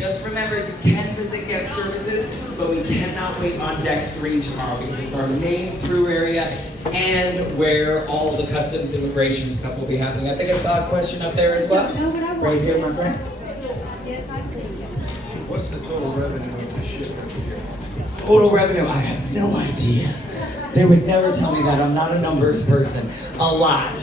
Just remember, you can visit guest services, but we cannot wait on deck 3 tomorrow because it's our main through area and where all the customs immigration stuff will be happening. I think I saw a question up there as well. Right here, my friend. Yes, I think. What's the total revenue of the ship every year? Total revenue, I have no idea. They would never tell me that. I'm not a numbers person. A lot.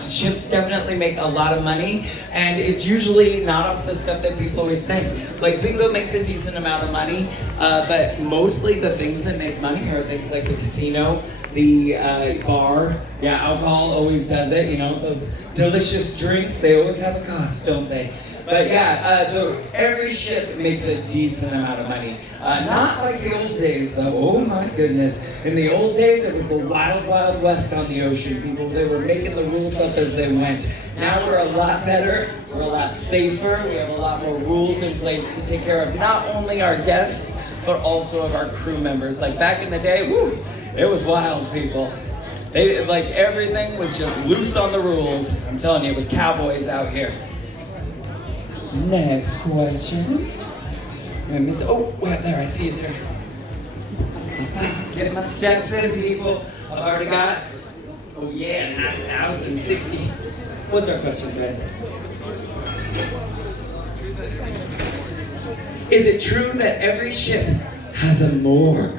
Ships definitely make a lot of money, and it's usually not off the stuff that people always think. Like bingo makes a decent amount of money, but mostly the things that make money are things like the casino, the bar. Yeah, alcohol always does it. You know, those delicious drinks, they always have a cost, don't they? But yeah, every ship makes a decent amount of money. Not like the old days though, oh my goodness. In the old days, it was the wild, wild west on the ocean. People, they were making the rules up as they went. Now we're a lot better, we're a lot safer, we have a lot more rules in place to take care of not only our guests, but also of our crew members. Like back in the day, woo, it was wild, people. Like everything was just loose on the rules. I'm telling you, it was cowboys out here. Next question. Oh, wait, there, I see you, sir. Get my steps in, people. I've already got, oh yeah, 9,060. What's our question, Fred? Is it true that every ship has a morgue?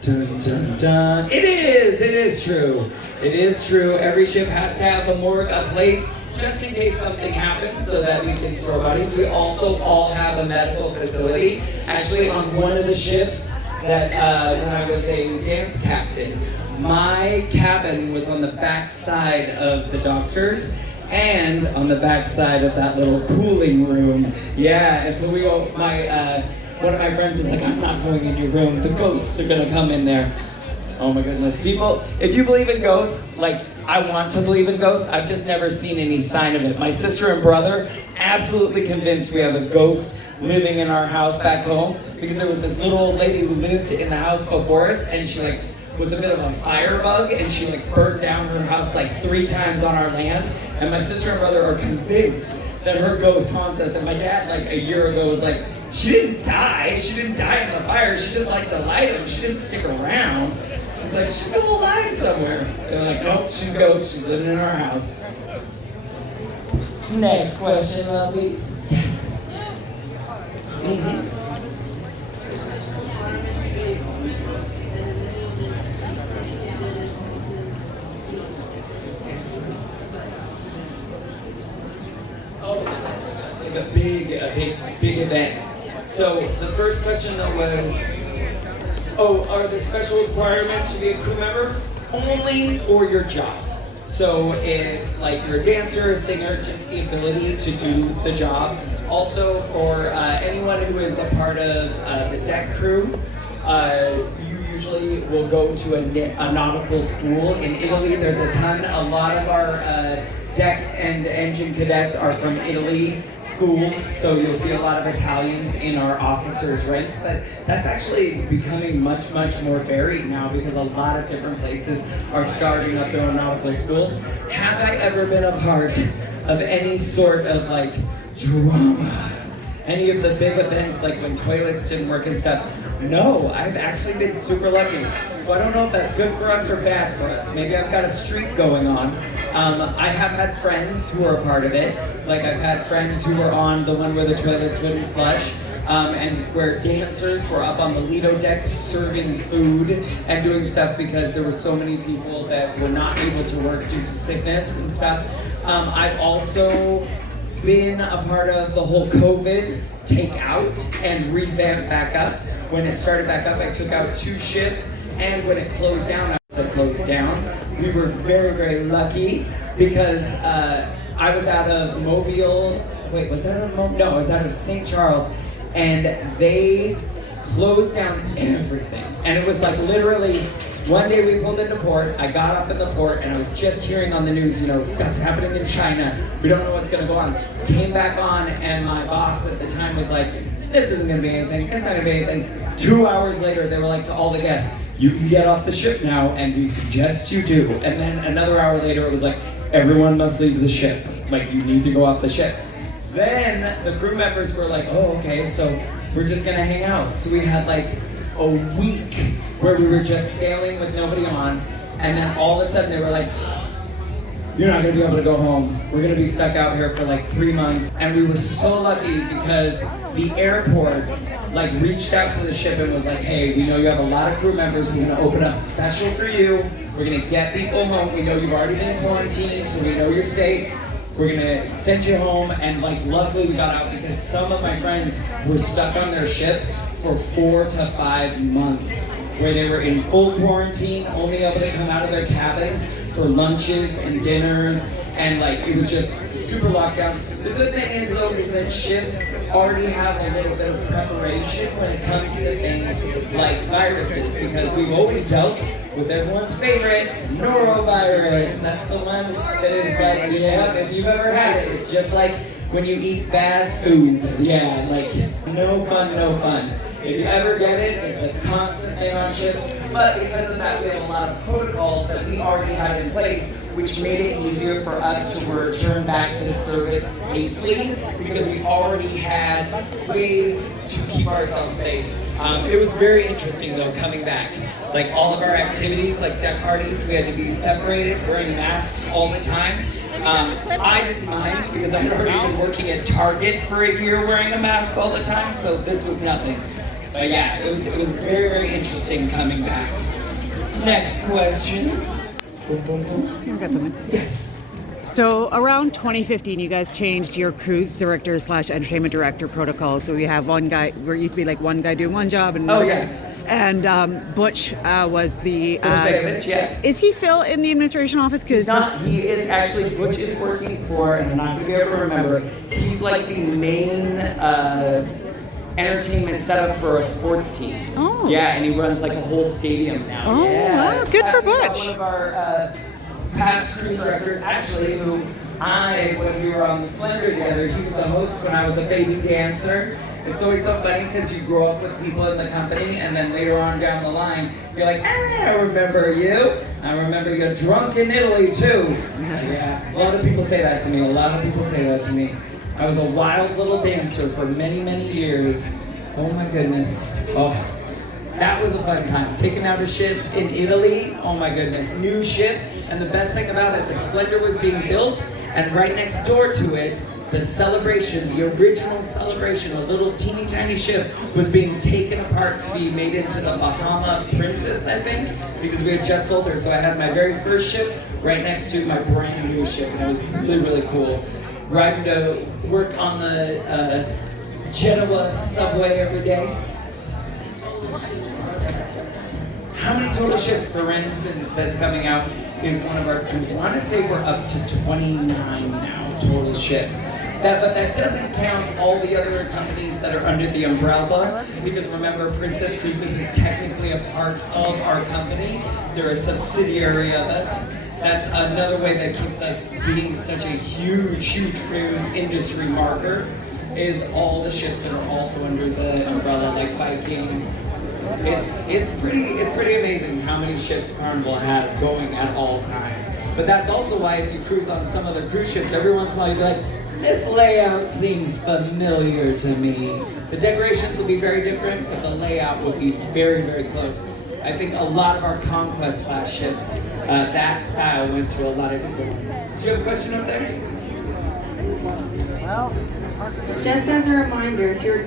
Dun, dun, dun. It is true. It is true. Every ship has to have a morgue, a place just in case something happens so that we can store bodies. We also all have a medical facility. Actually, on one of the ships that when I was a dance captain, my cabin was on the back side of the doctor's and on the back side of that little cooling room. Yeah, and so one of my friends was like, I'm not going in your room. The ghosts are gonna come in there. Oh my goodness. People, if you believe in ghosts, like I want to believe in ghosts, I've just never seen any sign of it. My sister and brother, absolutely convinced we have a ghost living in our house back home because there was this little old lady who lived in the house before us and she was a bit of a firebug and she burned down her house 3 times on our land. And my sister and brother are convinced that her ghost haunts us. And my dad, a year ago, was like, she didn't die. She didn't die in the fire. She just liked to light them. She didn't stick around. She's like, she's still alive somewhere. They're like, nope, she's a ghost. She's living in our house. Next question, please. Yes. Mm-hmm. A big event. So the first question though was, are there special requirements to be a crew member? Only for your job. So if you're a dancer, a singer, just the ability to do the job. Also for anyone who is a part of the deck crew, you usually will go to a nautical school. In Italy, there's a lot of our deck and engine cadets are from Italy schools, so you'll see a lot of Italians in our officers' ranks, but that's actually becoming much, much more varied now because a lot of different places are starting up their own nautical schools. Have I ever been a part of any sort of drama? Any of the big events when toilets didn't work and stuff? No, I've actually been super lucky. So I don't know if that's good for us or bad for us. Maybe I've got a streak going on. I have had friends who are a part of it. I've had friends who were on the one where the toilets wouldn't flush, and where dancers were up on the Lido deck serving food and doing stuff because there were so many people that were not able to work due to sickness and stuff. I've also been a part of the whole COVID take out and revamp back up. When it started back up, I took out 2 ships, and when it closed down, we were very, very lucky because I was out of Mobile. Wait, was that out of Mobile? No, I was out of St. Charles, and they closed down everything. And it was literally, one day we pulled into port, I got up in the port, and I was just hearing on the news, stuff's happening in China. We don't know what's gonna go on. Came back on, and my boss at the time was like, this isn't gonna be anything, it's not gonna be anything. 2 hours later, they were to all the guests, you can get off the ship now, and we suggest you do. And then another hour later, it was everyone must leave the ship. You need to go off the ship. Then the crew members were like, oh, okay, so we're just gonna hang out. So we had like a week where we were just sailing with nobody on, and then all of a sudden they were like, you're not gonna be able to go home. We're gonna be stuck out here for like 3 months. And we were so lucky because the airport like reached out to the ship and was like, hey, we know you have a lot of crew members. We're gonna open up special for you. We're gonna get people home. We know you've already been quarantined, so we know you're safe. We're gonna send you home. And like luckily we got out because some of my friends were stuck on their ship for 4 to 5 months, where they were in full quarantine, only able to come out of their cabins for lunches and dinners, and like it was just super locked down. The good thing is though is that ships already have a little bit of preparation when it comes to things like viruses, because we've always dealt with everyone's favorite norovirus. That's the one that is like, yeah, if you've ever had it, it's just like when you eat bad food. Yeah, like no fun, no fun. If you ever get it, it's a constant thing on ships, but because of that, we have a lot of protocols that we already had in place, which made it easier for us to return back to service safely, because we already had ways to keep ourselves safe. It was very interesting though, coming back. Like all of our activities, like deck parties, we had to be separated, wearing masks all the time. I didn't mind because I had already been working at Target for a year wearing a mask all the time, so this was nothing. But yeah, it was very, very interesting coming back. Next question. I've got something. Yes. So around 2015, you guys changed your cruise director / entertainment director protocol. So we have one guy, where it used to be like one guy doing one job and another guy. And Butch was the. David, yeah. Is he still in the administration office? He's not. He is actually. Butch is working for, and I'm not going to be able to remember. He's like the main entertainment setup for a sports team. Oh. Yeah, and he runs like a whole stadium now. Oh, yeah. wow, good for Butch. One of our past cruise directors, actually, who when we were on the Splendor together, he was a host when I was a baby dancer. It's always so funny because you grow up with people in the company, and then later on down the line, you're like, I remember you. I remember you drunk in Italy too. Yeah, a lot of people say that to me. I was a wild little dancer for many, many years. Oh my goodness. Oh, that was a fun time. Taking out a ship in Italy. Oh my goodness. New ship. And the best thing about it, the Splendor was being built, and right next door to it, the Celebration, the original Celebration, a little teeny tiny ship, was being taken apart to be made into the Bahama Princess, I think, because we had just sold her. So I had my very first ship right next to my brand new ship, and it was really, really cool. Riding to work on the Genoa subway every day. How many total ships? Firenze that's coming out is one of ours. I want to say we're up to 29 now total ships. But that doesn't count all the other companies that are under the umbrella, because remember, Princess Cruises is technically a part of our company. They're a subsidiary of us. That's another way that keeps us being such a huge cruise industry marker, is all the ships that are also under the umbrella, like Viking. It's pretty amazing how many ships Carnival has going at all times. But that's also why if you cruise on some of the cruise ships, every once in a while you'll be like, this layout seems familiar to me. The decorations will be very different, but the layout will be very, very close. I think a lot of our Conquest class ships, that style went to a lot of different ones. Do you have a question up there? Just as a reminder, if you're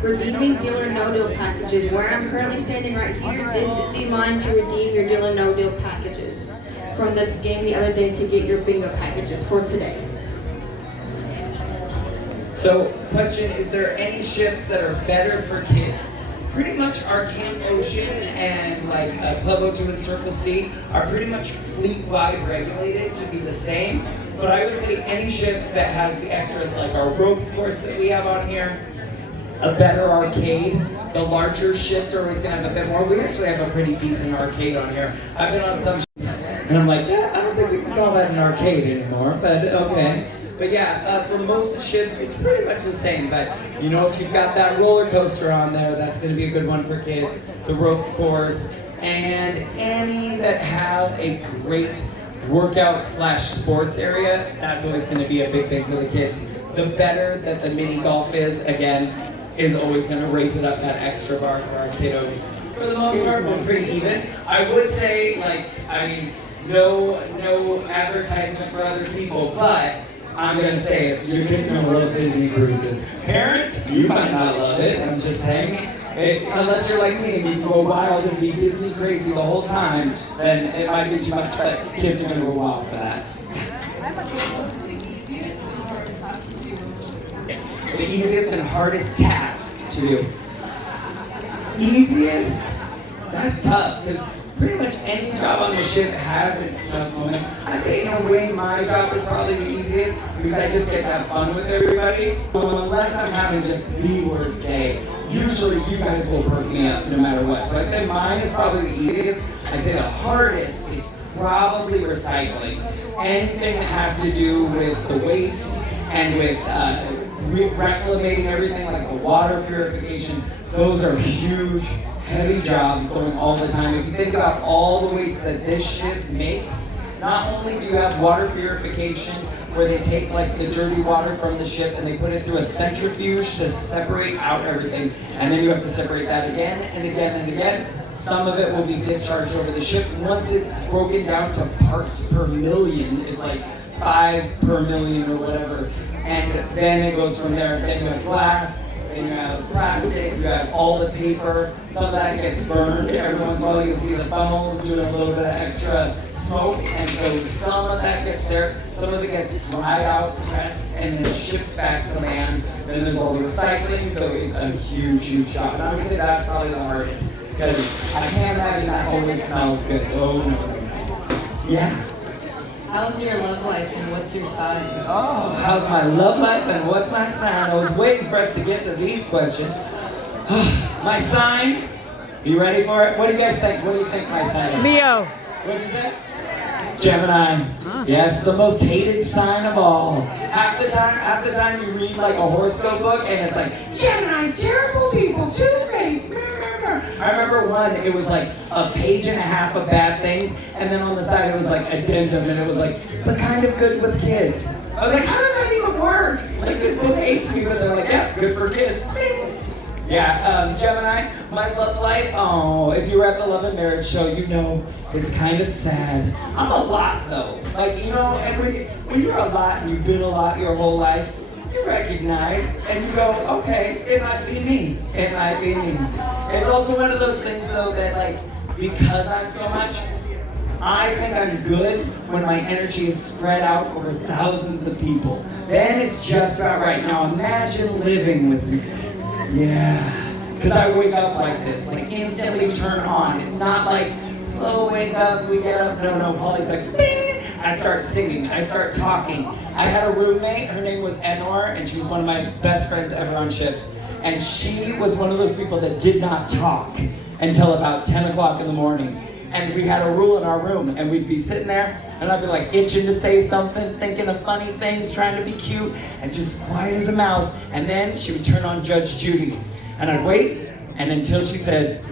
redeeming deal or no deal packages, where I'm currently standing right here, this is the line to redeem your deal or no deal packages from the game the other day to get your bingo packages for today. So, question, is there any ships that are better for kids? Pretty much our Camp Ocean and like Club O2 and Circle C are pretty much fleet-wide regulated to be the same. But I would say any ship that has the extras, like our ropes course that we have on here, a better arcade. The larger ships are always going to have a bit more. We actually have a pretty decent arcade on here. I've been on some ships, and I'm like, yeah, I don't think we can call that an arcade anymore, but okay. But yeah, for most of the ships, it's pretty much the same. But you know, if you've got that roller coaster on there, that's going to be a good one for kids. The ropes course, and any that have a great workout / sports area, that's always going to be a big thing for the kids. the better that the mini golf is always going to raise it up that extra bar for our kiddos. For the most part, we're pretty even. I would say, no advertisement for other people, but I'm going to say it. Your kids are going to love Disney cruises. Parents, you might not love it. I'm just saying. Unless you're like me and you go wild and be Disney crazy the whole time, then it might be too much, but kids are going to go wild for that. The easiest and hardest task to do. Easiest? That's tough, because pretty much any job on the ship has its tough moments. I'd say in a way my job is probably the easiest, because I just get to have fun with everybody. So unless I'm having just the worst day, usually you guys will perk me up no matter what. So I'd say mine is probably the easiest. I'd say the hardest is probably recycling. Anything that has to do with the waste and with reclamating everything, like the water purification, those are huge, heavy jobs going all the time. If you think about all the waste that this ship makes, not only do you have water purification, where they take like the dirty water from the ship and they put it through a centrifuge to separate out everything, and then you have to separate that again and again and again. Some of it will be discharged over the ship. Once it's broken down to parts per million, it's like 5 per million or whatever, and then it goes from there. Then you have glass, then you have plastic, you have all the paper. Some of that gets burned. Every once in a while you'll see the funnel doing a little bit of extra smoke, and so some of that gets there. Some of it gets dried out, pressed, and then shipped back to land. Then there's all the recycling, so it's a huge, huge job. And I would say that's probably the hardest, because I can't imagine that always smells good. Oh, no. Yeah? How's your love life and what's your sign? Oh, how's my love life and what's my sign? I was waiting for us to get to these questions. My sign, you ready for it? What do you guys think? What do you think my sign is? Leo. What did you say? Gemini. Yes, the most hated sign of all. Half the time you read like a horoscope book and it's like, Gemini's terrible people, two-faced. I remember one, it was like a page and a half of bad things, and then on the side it was like addendum, and it was like, but kind of good with kids. I was like, how does that even work? Like, this book hates me, but they're like, yeah, good for kids. Yeah, Gemini, my love life, oh, if you were at the Love and Marriage show, you know it's kind of sad. I'm a lot, though. Like, you know, and when you're a lot and you've been a lot your whole life, you recognize and you go, okay, it might be me. It might be me. It's also one of those things, though, that, like, because I'm so much, I think I'm good when my energy is spread out over thousands of people. Then it's just about right. Now imagine living with me. Yeah. Because I wake up like this, like instantly turn on. It's not like slow wake up, we get up. No, Polly's like, bing! I start singing, I start talking. I had a roommate, her name was Enor, and she was one of my best friends ever on ships. And she was one of those people that did not talk until about 10 o'clock in the morning. And we had a rule in our room, and we'd be sitting there, and I'd be like itching to say something, thinking of funny things, trying to be cute, and just quiet as a mouse. And then she would turn on Judge Judy. And I'd wait, and until she said,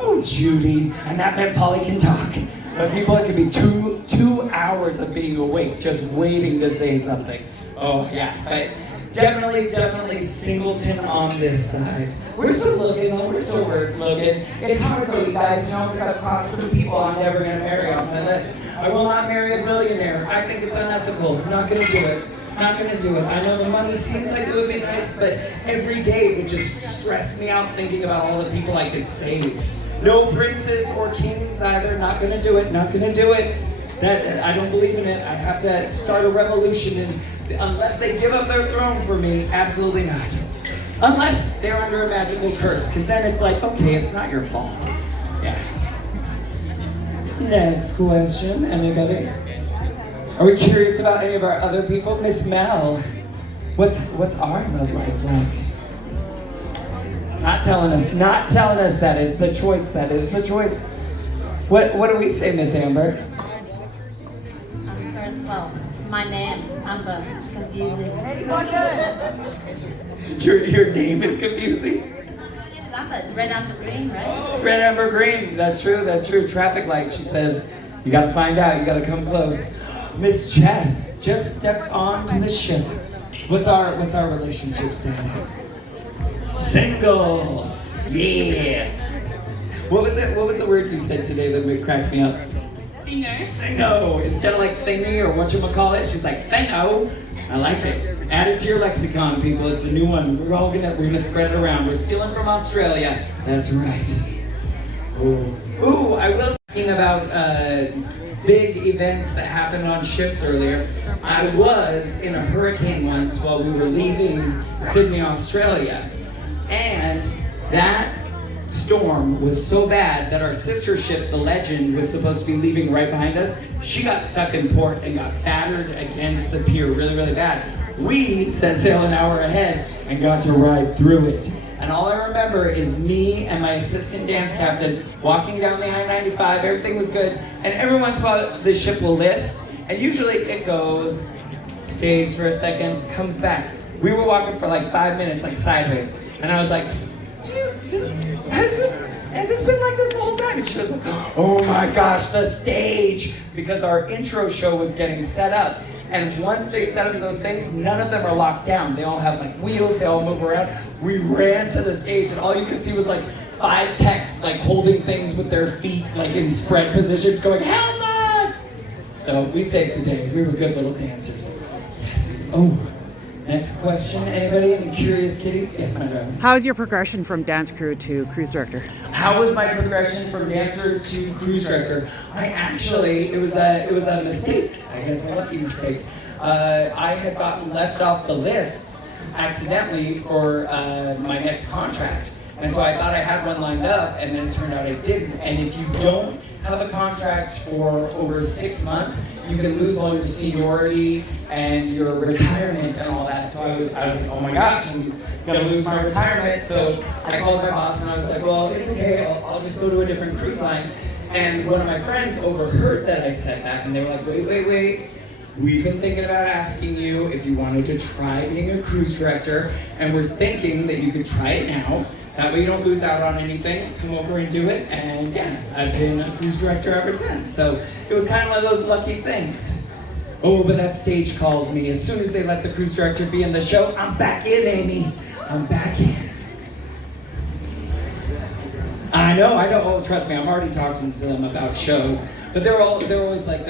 oh, Judy, and that meant Polly can talk. But people, it could be two hours of being awake, just waiting to say something. Oh, yeah, but definitely Singleton on this side. We're still looking, It's hard though, you guys, you know, because I've crossed some people I'm never going to marry off my list. I will not marry a billionaire. I think it's unethical. I'm not going to do it. Not going to do it. I know the money seems like it would be nice, but every day it would just stress me out thinking about all the people I could save. No princes or kings either. Not going to do it. Not going to do it. That I don't believe in it. I have to start a revolution, and unless they give up their throne for me, absolutely not. Unless they're under a magical curse, because then it's like, okay, it's not your fault. Yeah. Next question, anybody? Are we curious about any of our other people? Miss Mel, what's our love life like? Not telling us that is the choice. What do we say, Miss Amber? Well, my name, Amber, confusing. Your name is confusing? My name is Amber, it's red, amber, green, right? Oh, red, amber, green. That's true. Traffic light, she says. You gotta find out, you gotta come close. Miss Jess just stepped onto the ship. What's our relationship status? Single. Yeah. What was it? What was the word you said today that would crack me up? Thingo. Thingo. Instead of like thingy or whatchamacallit, she's like thingo. I like it. Add it to your lexicon, people. It's a new one. We're gonna spread it around. We're stealing from Australia. That's right. Ooh, I will speaking about big events that happened on ships earlier. I was in a hurricane once while we were leaving Sydney, Australia. And that storm was so bad that our sister ship, the Legend, was supposed to be leaving right behind us. She got stuck in port and got battered against the pier really, really bad. We set sail an hour ahead and got to ride through it. And all I remember is me and my assistant dance captain walking down the I-95. Everything was good. And every once in a while, the ship will list. And usually it goes, stays for a second, comes back. We were walking for like 5 minutes, like sideways. And I was like, has this been like this the whole time? And she was like, oh my gosh, the stage. Because our intro show was getting set up. And once they set up those things, none of them are locked down. They all have like wheels, they all move around. We ran to the stage and all you could see was like 5 techs like holding things with their feet like in spread positions going, help us! So we saved the day. We were good little dancers. Yes. Oh, next question. Anybody? Any curious kitties? Yes, my darling. How is your progression from dance crew to cruise director? How was my progression from dancer to cruise director? It was a mistake. I guess a lucky mistake. I had gotten left off the list accidentally for my next contract. And so I thought I had one lined up, and then it turned out I didn't. And if you don't have a contract for over 6 months, you can lose all your seniority and your retirement and all that. So I was like, oh my gosh, I'm gonna lose my retirement. So I called my boss and I was like, well, it's okay, I'll just go to a different cruise line. And one of my friends overheard that I said that, and they were like, wait. We've been thinking about asking you if you wanted to try being a cruise director, and we're thinking that you could try it now. That way you don't lose out on anything. Come over and do it, and yeah, I've been a cruise director ever since. So it was kind of one of those lucky things. Oh, but that stage calls me. As soon as they let the cruise director be in the show, I'm back in, Amy. I'm back in. I know. Oh, trust me, I'm already talking to them about shows. But they're always like,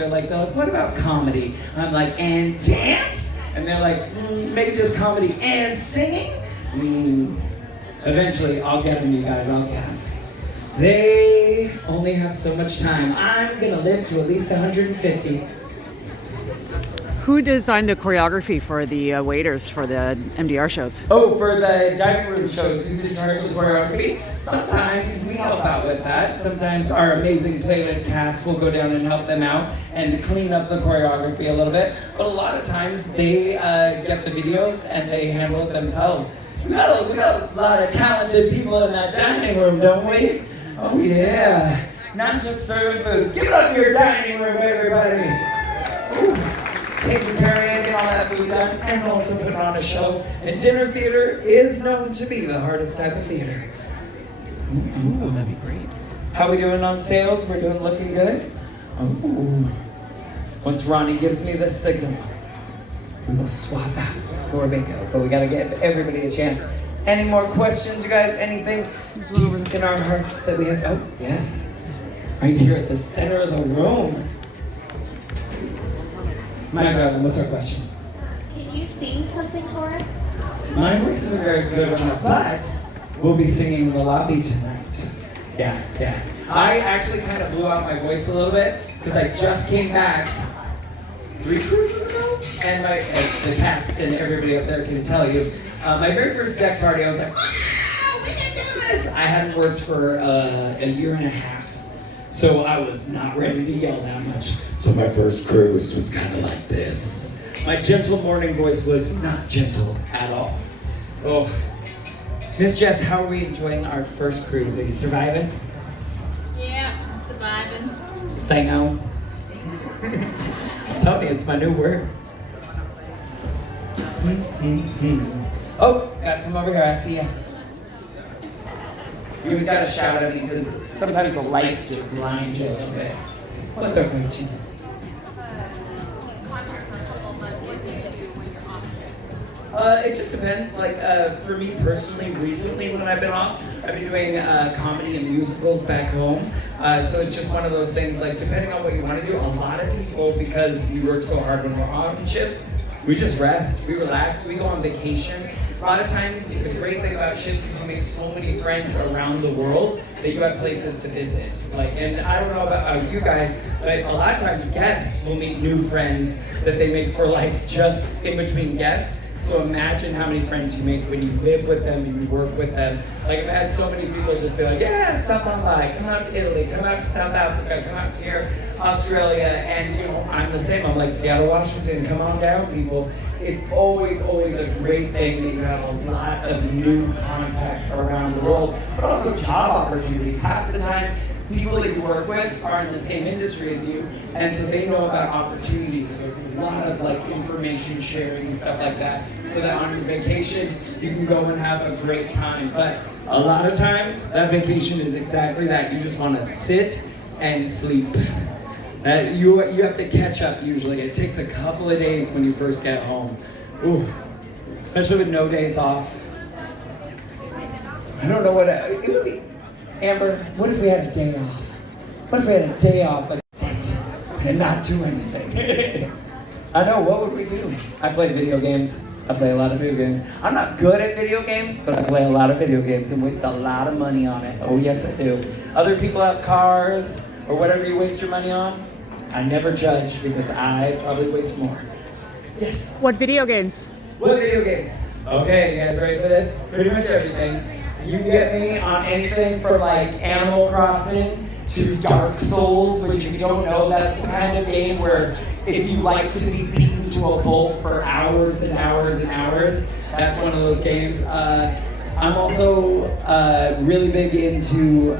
what about comedy? I'm like, and dance? And they're like, maybe just comedy and singing? Eventually, I'll get them, you guys, I'll get them. They only have so much time. I'm gonna live to at least 150. Who designed the choreography for the waiters for the MDR shows? Oh, for the dining room shows, who's in charge of the choreography? Sometimes we help out with that. Sometimes our amazing playlist cast will go down and help them out and clean up the choreography a little bit. But a lot of times they get the videos and they handle it themselves. We got a lot of talented people in that dining room, don't we? Oh yeah. Not just serving food. Get up your dining room, everybody. Ooh. Taking care of anything, all that we've done, and also putting on a show. And dinner theater is known to be the hardest type of theater. Ooh, that'd be great. How we doing on sales? We're doing looking good? Ooh. Once Ronnie gives me the signal, we will swap out for bingo. But we gotta give everybody a chance. Any more questions, you guys? Anything deep in our hearts that we have? Oh, yes. Right here at the center of the room. My darling, what's our question? Can you sing something for us? My voice isn't very good on it, but we'll be singing in the lobby tonight. Yeah. I actually kind of blew out my voice a little bit because I just came back 3 cruises ago, and the cast and everybody up there can tell you. My very first deck party, I was like, we can do this! I hadn't worked for a year and a half. So I was not ready to yell that much. So my first cruise was kind of like this. My gentle morning voice was not gentle at all. Oh, Miss Jess, how are we enjoying our first cruise? Are you surviving? Yeah, I'm surviving. Thango. Tell me, it's my new word. Oh, got some over here. I see ya. You always gotta shout at me because sometimes the lights just blind you a little bit. What's our question? It just depends. Like for me personally, recently when I've been off, I've been doing comedy and musicals back home. So it's just one of those things. Like depending on what you want to do, a lot of people, because we work so hard when we're on shifts, we just rest, we relax, we go on vacation. A lot of times, the great thing about shifts is you make so many friends around the world that you have places to visit. Like, and I don't know about you guys, but a lot of times guests will meet new friends that they make for life just in between guests. So imagine how many friends you make when you live with them and you work with them. Like I've had so many people just be like, yeah, stop on by, come out to Italy, come out to South Africa, come out to here, Australia, and you know, I'm the same. I'm like, Seattle, Washington, come on down, people. It's always a great thing that you have a lot of new contacts around the world, but also job opportunities. Half the time, people that you work with are in the same industry as you, and so they know about opportunities. So there's a lot of like information sharing and stuff like that, so that on your vacation, you can go and have a great time. But a lot of times, that vacation is exactly that. You just want to sit and sleep. You have to catch up usually. It takes a couple of days when you first get home. Ooh, especially with no days off. I don't know what it would be. Amber, what if we had a day off? What if we had a day off and sit and not do anything? I know, what would we do? I play video games. I play a lot of video games. I'm not good at video games, but I play a lot of video games and waste a lot of money on it. Oh yes, I do. Other people have cars or whatever you waste your money on. I never judge because I probably waste more. Yes? What video games? What video games? Okay, you guys ready for this? Pretty much everything. You can get me on anything from like Animal Crossing to Dark Souls, which if you don't know, that's the kind of game where if you like to be beaten to a pulp for hours and hours and hours, that's one of those games. I'm also really big into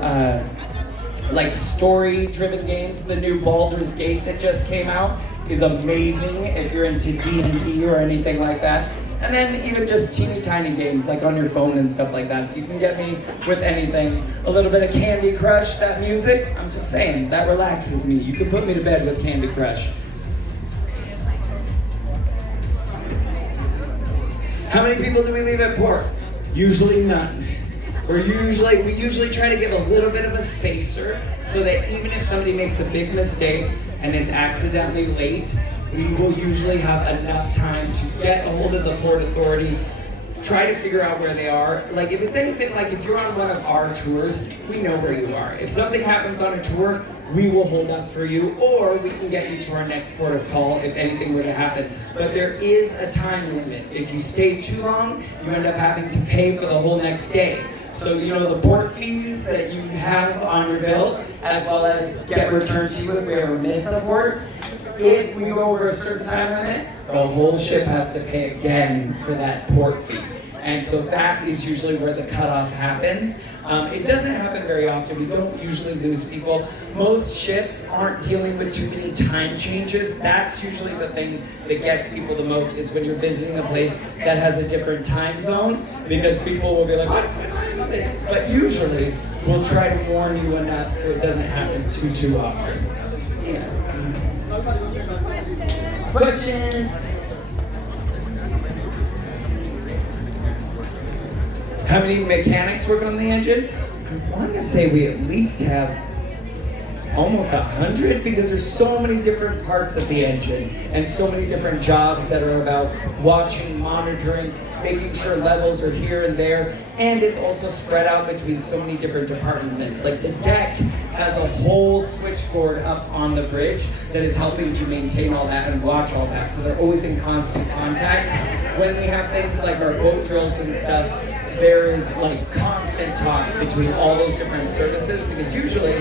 like story-driven games. The new Baldur's Gate that just came out is amazing if you're into D&D or anything like that. And then even just teeny tiny games like on your phone and stuff like that. You can get me with anything. A little bit of Candy Crush, that music, I'm just saying, that relaxes me. You can put me to bed with Candy Crush. How many people do we leave at port? Usually none. We usually try to give a little bit of a spacer so that even if somebody makes a big mistake and is accidentally late, we will usually have enough time to get a hold of the Port Authority, try to figure out where they are. Like if it's anything like if you're on one of our tours, we know where you are. If something happens on a tour, we will hold up for you, or we can get you to our next port of call if anything were to happen. But there is a time limit. If you stay too long, you end up having to pay for the whole next day. So you know the port fees that you have on your bill, as well as get returned to you if we ever miss a port. If we go over a certain time limit, the whole ship has to pay again for that port fee. And so that is usually where the cutoff happens. It doesn't happen very often. We don't usually lose people. Most ships aren't dealing with too many time changes. That's usually the thing that gets people the most, is when you're visiting a place that has a different time zone, because people will be like, what time is it? But usually we'll try to warn you enough so it doesn't happen too often. Yeah. Question. How many mechanics work on the engine? I want to say we at least have almost 100, because there's so many different parts of the engine and so many different jobs that are about watching, monitoring, making sure levels are here and there, and it's also spread out between so many different departments. Like the deck has a whole switchboard up on the bridge that is helping to maintain all that and watch all that, so they're always in constant contact. When we have things like our boat drills and stuff, there is like constant talk between all those different services, because usually,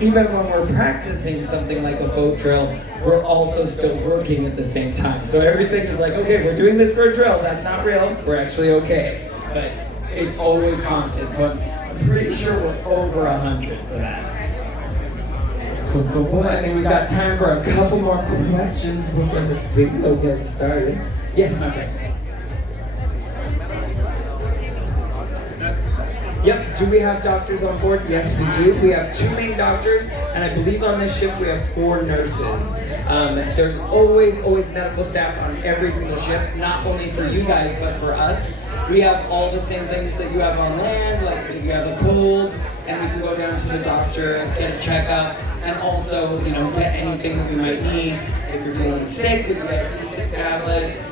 even when we're practicing something like a boat drill, we're also still working at the same time. So everything is like, okay, we're doing this for a drill, that's not real, we're actually okay. But it's always constant, so I'm pretty sure we're over 100 for that. Cool. I think we've got time for a couple more questions before this video gets started. Yes, my friend. Yep, do we have doctors on board? Yes, we do. We have 2 main doctors, and I believe on this ship we have 4 nurses. There's always medical staff on every single ship, not only for you guys, but for us. We have all the same things that you have on land, like if you have a cold, and we can go down to the doctor, get a checkup, and also, get anything that we might need. If you're feeling sick, we can get seasick tablets,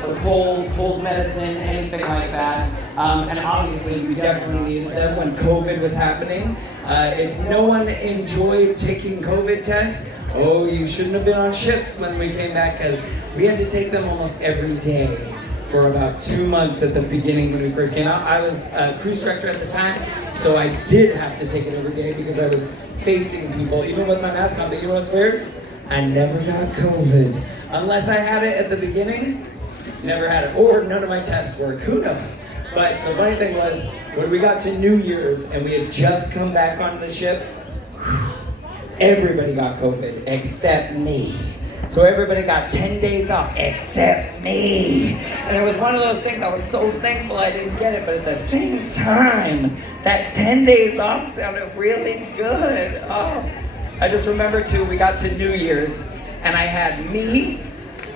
for cold medicine, anything like that. And obviously, we definitely needed them when COVID was happening. If no one enjoyed taking COVID tests, you shouldn't have been on ships when we came back, because we had to take them almost every day for about 2 months at the beginning when we first came out. I was a cruise director at the time, so I did have to take it every day because I was facing people, even with my mask on. But you know what's weird? I never got COVID. Unless I had it at the beginning, never had it. Or none of my tests worked, who knows? But the funny thing was, when we got to New Year's and we had just come back on the ship, everybody got COVID except me. So everybody got 10 days off except me. And it was one of those things, I was so thankful I didn't get it, but at the same time, that 10 days off sounded really good. I just remember too, we got to New Year's and I had me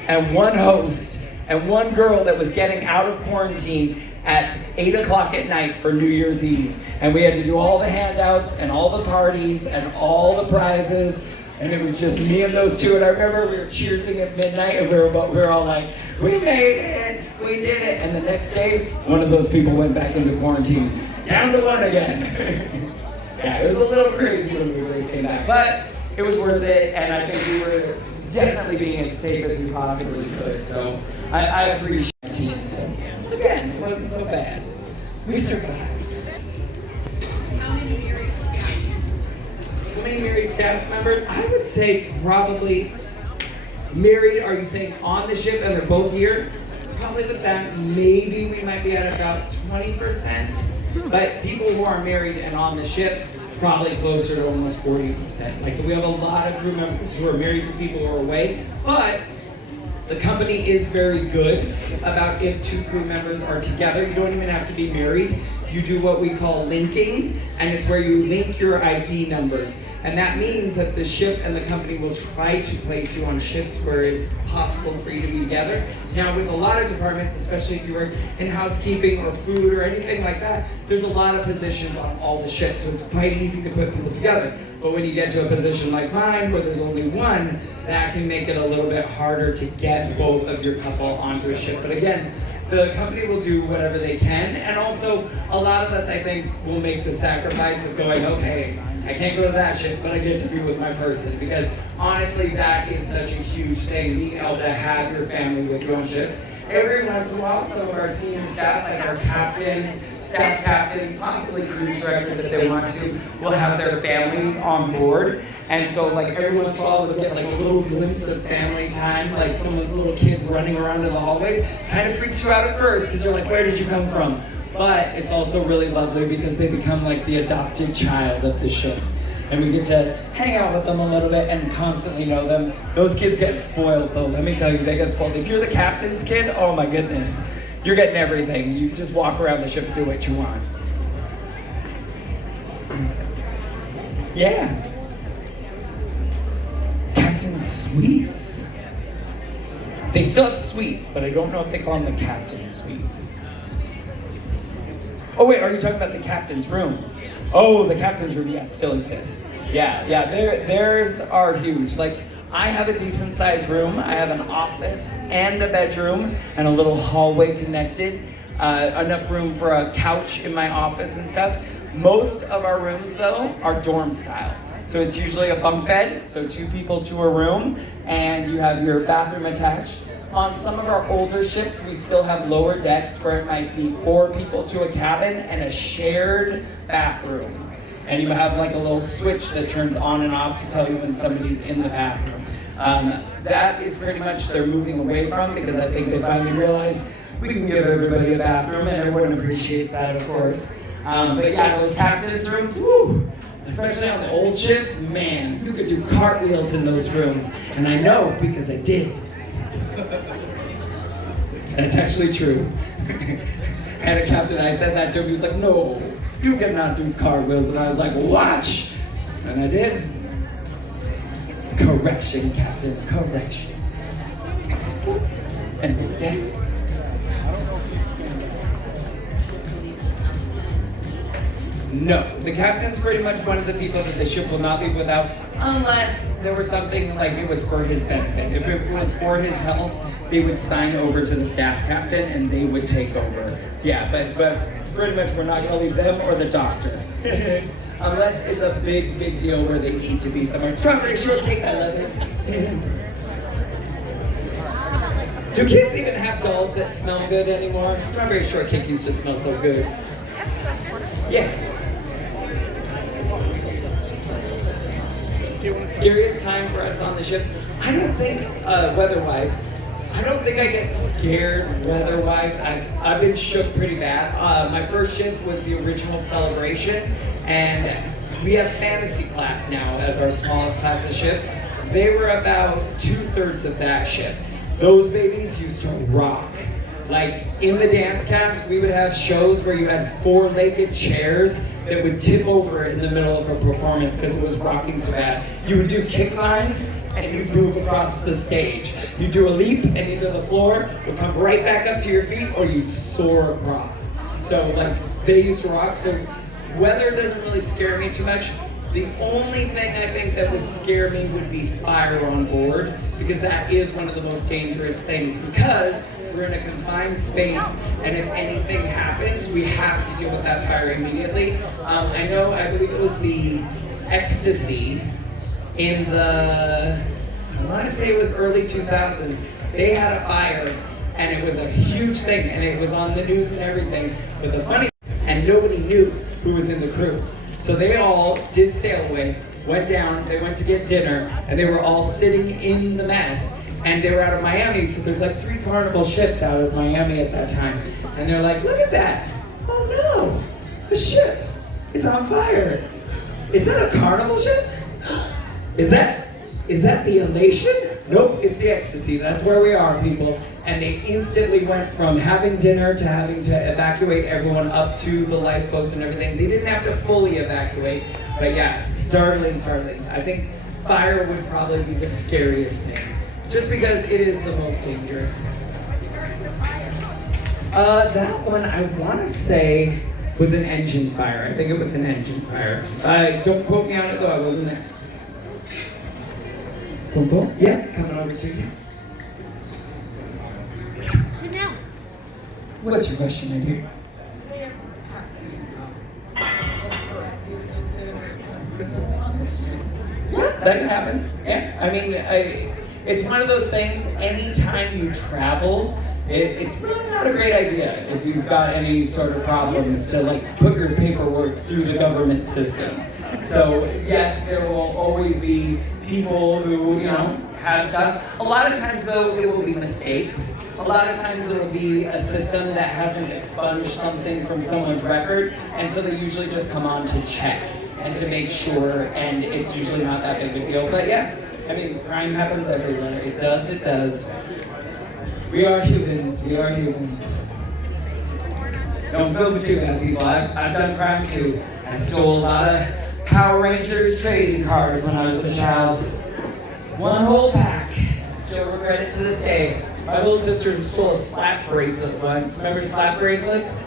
and 1 host and 1 girl that was getting out of quarantine at 8 o'clock at night for New Year's Eve. And we had to do all the handouts and all the parties and all the prizes. And it was just me and those 2. And I remember we were cheersing at midnight and we were all like, we made it, we did it. And the next day, one of those people went back into quarantine. Down to 1 again. Yeah, it was a little crazy when we first came back, but it was worth it. And I think we were definitely being as safe as we possibly could. So I appreciate my team. So again, it wasn't so bad. We survived. How many married staff members? I would say probably married. Are you saying on the ship and they're both here? Probably with that, maybe we might be at about 20%. But people who are married and on the ship, probably closer to almost 40%. Like we have a lot of crew members who are married to people who are away, but the company is very good about if 2 crew members are together. You don't even have to be married. You do what we call linking, and it's where you link your ID numbers. And that means that the ship and the company will try to place you on ships where it's possible for you to be together. Now, with a lot of departments, especially if you work in housekeeping or food or anything like that, there's a lot of positions on all the ships, so it's quite easy to put people together. But when you get to a position like mine, where there's only 1, that can make it a little bit harder to get both of your couple onto a ship. But again, the company will do whatever they can, and also a lot of us, I think, will make the sacrifice of going, okay, I can't go to that ship, but I get to be with my person, because honestly, that is such a huge thing, being able to have your family with you on ships. Every once in a while, some of our senior staff, like our captains, staff captains, possibly cruise directors if they want to, will have their families on board. And so like every once in a while we'll get like a little glimpse of family time, like someone's little kid running around in the hallways. Kind of freaks you out at first because you're like, where did you come from? But it's also really lovely because they become like the adopted child of the ship. And we get to hang out with them a little bit and constantly know them. Those kids get spoiled though, let me tell you, they get spoiled. If you're the captain's kid, oh my goodness. You're getting everything. You just walk around the ship and do what you want. Yeah. Captain's suites. They still have suites, but I don't know if they call them the captain's suites. Oh wait, are you talking about the captain's room? Oh, the captain's room, yes, still exists. Yeah, theirs are huge. Like, I have a decent sized room. I have an office and a bedroom and a little hallway connected. Enough room for a couch in my office and stuff. Most of our rooms though are dorm style. So it's usually a bunk bed, so 2 people to a room, and you have your bathroom attached. On some of our older ships, we still have lower decks where it might be 4 people to a cabin and a shared bathroom. And you have like a little switch that turns on and off to tell you when somebody's in the bathroom. That is pretty much they're moving away from, because I think they finally realized we can give everybody a bathroom, and everyone appreciates that, of course. But yeah, those captain's rooms, woo! Especially on the old ships, man, you could do cartwheels in those rooms. And I know because I did. That's actually true. I had a captain, I said that to him, he was like, no, you cannot do cartwheels. And I was like, watch! And I did. Correction, Captain, correction. And yeah. No, the captain's pretty much one of the people that the ship will not leave without, unless there was something like it was for his benefit. If it was for his health, they would sign over to the staff captain and they would take over. Yeah, but pretty much we're not going to leave them or the doctor. Unless it's a big, big deal where they need to be somewhere. Strawberry shortcake, I love it. Do kids even have dolls that smell good anymore? Strawberry shortcake used to smell so good. Yeah. Scariest time for us on the ship? I don't think, weather-wise, I don't think I get scared weather-wise. I've been shook pretty bad. My first ship was the original Celebration, and we have fantasy class now as our smallest class of ships. They were about 2/3 of that ship. Those babies used to rock. Like in the dance cast, we would have shows where you had 4-legged chairs that would tip over in the middle of a performance because it was rocking so bad. You would do kick lines and you'd move across the stage. You'd do a leap and either the floor would come right back up to your feet or you'd soar across. So like they used to rock. So weather doesn't really scare me too much. The only thing I think that would scare me would be fire on board, because that is one of the most dangerous things, because we're in a confined space, and if anything happens, we have to deal with that fire immediately. I believe it was the Ecstasy in I want to say it was early 2000s. They had a fire, and it was a huge thing, and it was on the news and everything. But the funny, and nobody knew who was in the crew. So they all did sail away, went down, they went to get dinner, and they were all sitting in the mess. And they were out of Miami, so there's like 3 Carnival ships out of Miami at that time. And they're like, look at that. Oh no, the ship is on fire. Is that a Carnival ship? Is that the Elation? Nope, it's the Ecstasy. That's where we are, people. And they instantly went from having dinner to having to evacuate everyone up to the lifeboats and everything. They didn't have to fully evacuate, but yeah, startling. I think fire would probably be the scariest thing, just because it is the most dangerous. That one I want to say was an engine fire. I think it was an engine fire. Don't quote me on it though, I wasn't there. Boom? Yeah, coming over to you. Chanel. What's your question, my dear? That can happen. Yeah, I mean, it's one of those things. Anytime you travel, it's really not a great idea if you've got any sort of problems to like put your paperwork through the government systems. So yes, there will always be people who have stuff. A lot of times though, it will be mistakes. A lot of times it will be a system that hasn't expunged something from someone's record, and so they usually just come on to check and to make sure, and it's usually not that big of a deal. But yeah, I mean, crime happens everywhere. It does. We are humans. Don't feel too bad, people. I've done crime too. I stole a lot of Power Rangers trading cards when I was a child. One whole pack. Still regret it to this day. My little sister stole a slap bracelet once. Remember slap bracelets?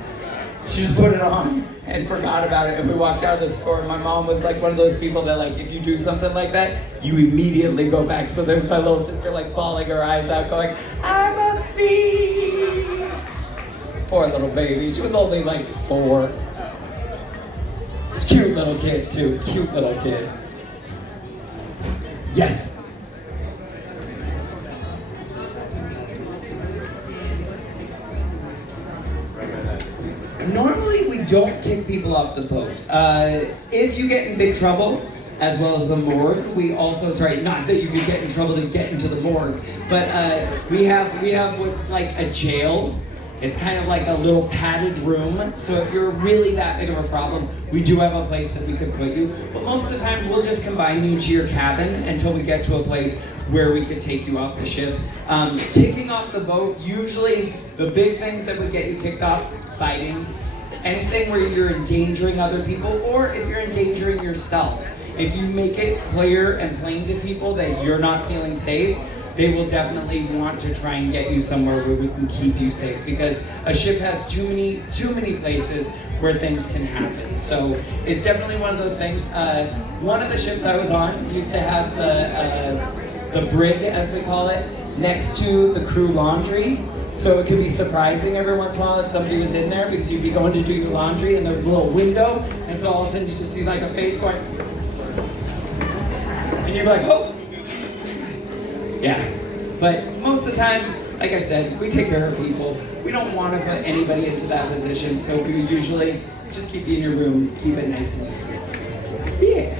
She just put it on and forgot about it, and we walked out of the store, and my mom was like one of those people that like, if you do something like that, you immediately go back. So there's my little sister like bawling her eyes out going, I'm a thief! Poor little baby. She was only like 4. Cute little kid too, cute little kid. Yes? Normally we don't kick people off the boat. If you get in big trouble, as well as a morgue, we also, not that you could get in trouble to get into the morgue, but we have what's like a jail. It's kind of like a little padded room, so if you're really that big of a problem, we do have a place that we could put you, but most of the time we'll just combine you to your cabin until we get to a place where we could take you off the ship. Kicking off the boat, usually the big things that would get you kicked off, fighting. anything where you're endangering other people or if you're endangering yourself. If you make it clear and plain to people that you're not feeling safe, they will definitely want to try and get you somewhere where we can keep you safe, because a ship has too many places where things can happen. So it's definitely one of those things. One of the ships I was on used to have the brig, as we call it, next to the crew laundry. So it could be surprising every once in a while if somebody was in there, because you'd be going to do your laundry and there was a little window, and so all of a sudden you just see like a face going, and you'd be like, oh. Yeah, but most of the time, like I said, we take care of people. We don't want to put anybody into that position, so we usually just keep you in your room, keep it nice and easy. Yeah.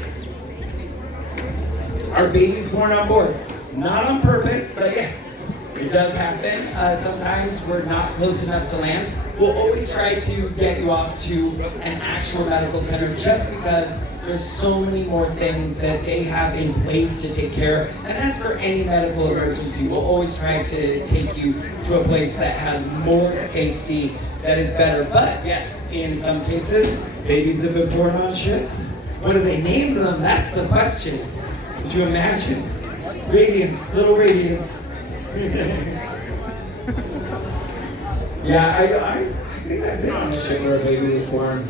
Our baby's born on board. Not on purpose, but yes, it does happen. Sometimes we're not close enough to land. We'll always try to get you off to an actual medical center, just because there's so many more things that they have in place to take care of. And that's for any medical emergency. We'll always try to take you to a place that has more safety, that is better. But yes, in some cases, babies have been born on ships. What do they name them? That's the question. Could you imagine? Radiance, little Radiance. Yeah, I think I've been on a ship where a baby was born.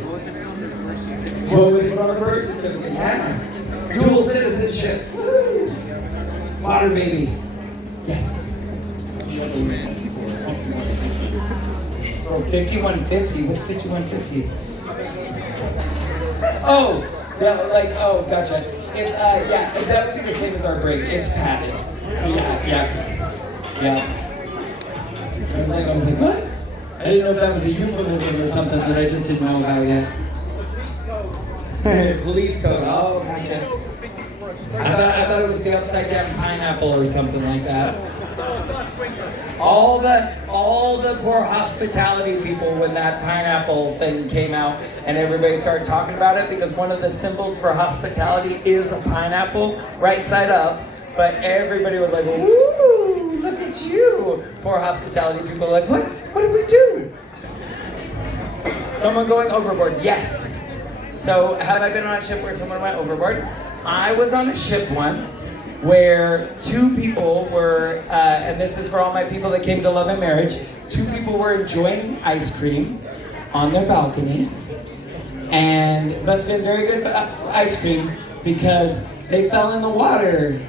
Well, with the birth certificate, yeah. Dual citizenship. Woo. Modern baby. Yes. Oh, 5150. What's 5150? Oh, oh, gotcha. Yeah, that would be the same as our brig. It's padded. Yeah. I was like, what? I didn't know if that was a euphemism or something that I just didn't know about yet. Police code. Oh, gotcha. I thought it was the upside down pineapple or something like that. All the poor hospitality people when that pineapple thing came out and everybody started talking about it, because one of the symbols for hospitality is a pineapple right side up, but everybody was like, woo, look at you. Poor hospitality people are like, what did we do? Someone going overboard. Yes. So have I been on a ship where someone went overboard? I was on a ship once where two people were, and this is for all my people that came to Love and Marriage, two people were enjoying ice cream on their balcony, and it must have been very good ice cream because they fell in the water.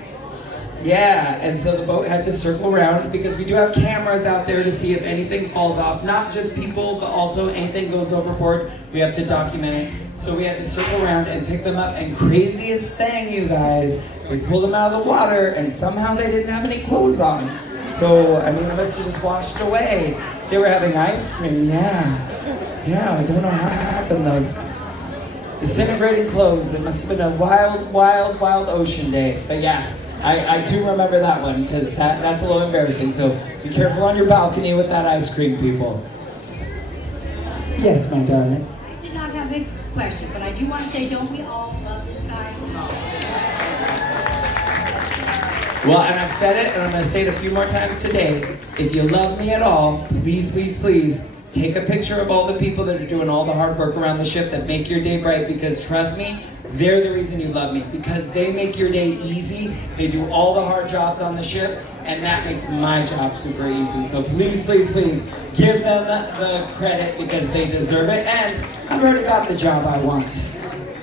Yeah, and so the boat had to circle around, because we do have cameras out there to see if anything falls off. Not just people, but also anything goes overboard. We have to document it. So we had to circle around and pick them up. And craziest thing, you guys, we pulled them out of the water and somehow they didn't have any clothes on. So, I mean, it must have just washed away. They were having ice cream, yeah. Yeah, I don't know how it happened though. Disintegrating clothes. It must have been a wild, wild, wild ocean day. But yeah. I do remember that one, because that's a little embarrassing. So be careful on your balcony with that ice cream, people. Yes, my darling. I did not have a question, but I do want to say, don't we all love this guy? Well, and I've said it, and I'm going to say it a few more times today. If you love me at all, please, please, please, take a picture of all the people that are doing all the hard work around the ship that make your day bright, because trust me, they're the reason you love me, because they make your day easy. They do all the hard jobs on the ship, and that makes my job super easy. So please, please, please, give them the credit, because they deserve it, and I've already got the job I want.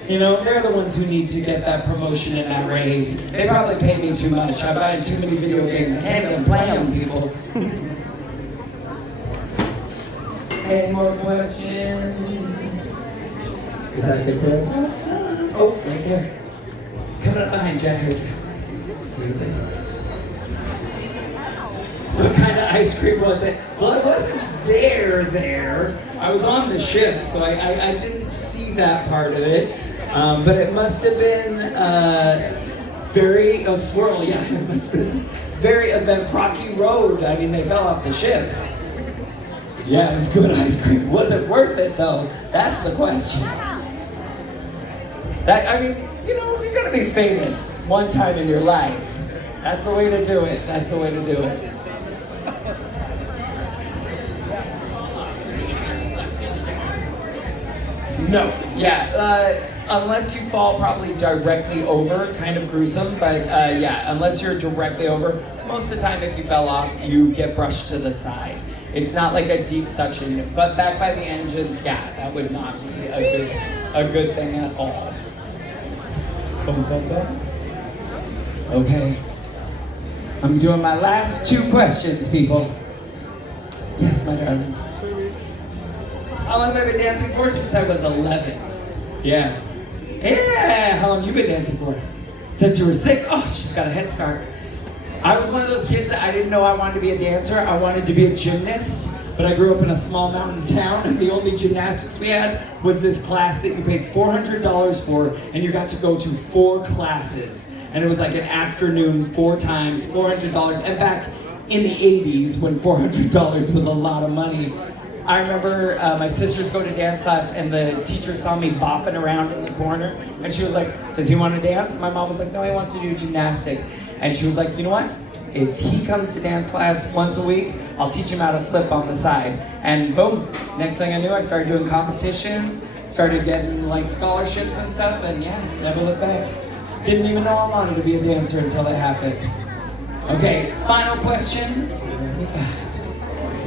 You know, they're the ones who need to get that promotion and that raise. They probably pay me too much. I buy too many video games. I can't even play them, people. Any more questions? Is that good for a Oh, right there. Coming up behind Jack. What kind of ice cream was it? Well, it wasn't there. I was on the ship, so I didn't see that part of it. But it must have been a swirl, yeah. It must have been very event Rocky Road. I mean, they fell off the ship. Yeah, it was good ice cream. Was it worth it, though? That's the question. I mean, you know, if you're gonna be famous one time in your life, that's the way to do it. That's the way to do it. No, yeah, unless you fall probably directly over, kind of gruesome, but yeah, unless you're directly over, most of the time if you fell off, you get brushed to the side. It's not like a deep suction, but back by the engines, yeah, that would not be a good thing at all. Okay, I'm doing my last 2 questions, people. Yes, my darling. How long have I been dancing for? Since I was 11. Yeah. Yeah, how long you been dancing for? Since you were 6? Oh, she's got a head start. I was one of those kids that I didn't know I wanted to be a dancer. I wanted to be a gymnast, but I grew up in a small mountain town, and the only gymnastics we had was this class that you paid $400 for, and you got to go to 4 classes. And it was like an afternoon, 4 times, $400. And back in the 80s, when $400 was a lot of money, I remember my sisters go to dance class, and the teacher saw me bopping around in the corner, and she was like, does he want to dance? My mom was like, no, he wants to do gymnastics. And she was like, you know what? If he comes to dance class once a week, I'll teach him how to flip on the side. And boom, next thing I knew, I started doing competitions, started getting like scholarships and stuff, and yeah, never looked back. Didn't even know I wanted to be a dancer until it happened. Okay, final question. What we got?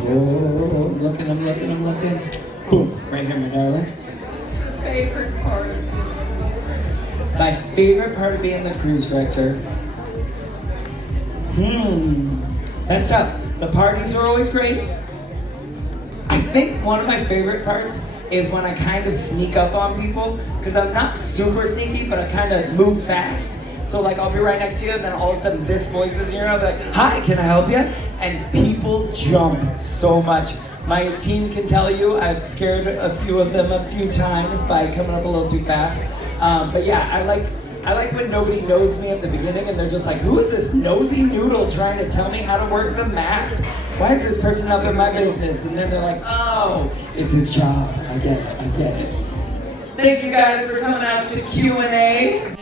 Oh, I'm looking. Boom, right here, my darling. What's your favorite part of being My favorite part of being the cruise director. That's tough. The parties are always great. I think one of my favorite parts is when I kind of sneak up on people, because I'm not super sneaky, but I kind of move fast. So like I'll be right next to you, and then all of a sudden this voice is in your ear, I'll be like, hi, can I help you? And people jump so much. My team can tell you I've scared a few of them a few times by coming up a little too fast. But yeah, I like when nobody knows me at the beginning and they're just like, who is this nosy noodle trying to tell me how to work the map? Why is this person up in my business? And then they're like, oh, it's his job. I get it. Thank you guys for coming out to Q&A.